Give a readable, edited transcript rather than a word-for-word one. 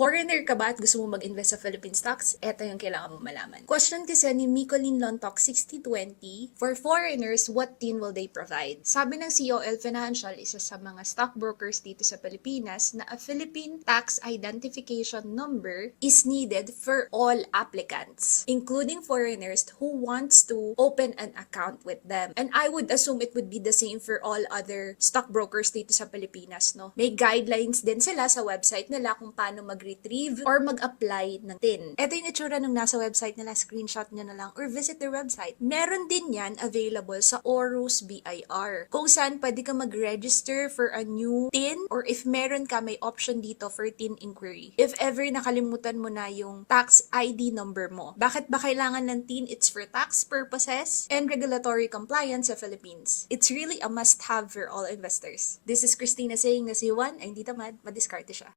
Foreigner ka ba at gusto mo mag-invest sa Philippine stocks? Ito yung kailangan mo malaman. Question kasi ni Micolin Lontok 6020, for foreigners, what tin will they provide? Sabi ng COL Financial, isa sa mga stockbrokers dito sa Pilipinas, na a Philippine Tax Identification Number is needed for all applicants, including foreigners who wants to open an account with them. And I would assume it would be the same for all other stockbrokers dito sa Pilipinas, no? May guidelines din sila sa website nila kung paano mag-retrieve or mag-apply ng TIN. Ito yung itsura nung nasa website nila, screenshot nyo na lang or visit their website. Meron din yan available sa Orus BIR, kung saan pwede ka mag-register for a new TIN, or if meron ka, may option dito for TIN inquiry. If ever nakalimutan mo na yung tax ID number mo. Bakit ba kailangan ng TIN? It's for tax purposes and regulatory compliance sa Philippines. It's really a must-have for all investors. This is Christina saying na si Juan ay hindi tamad, madiskarte siya.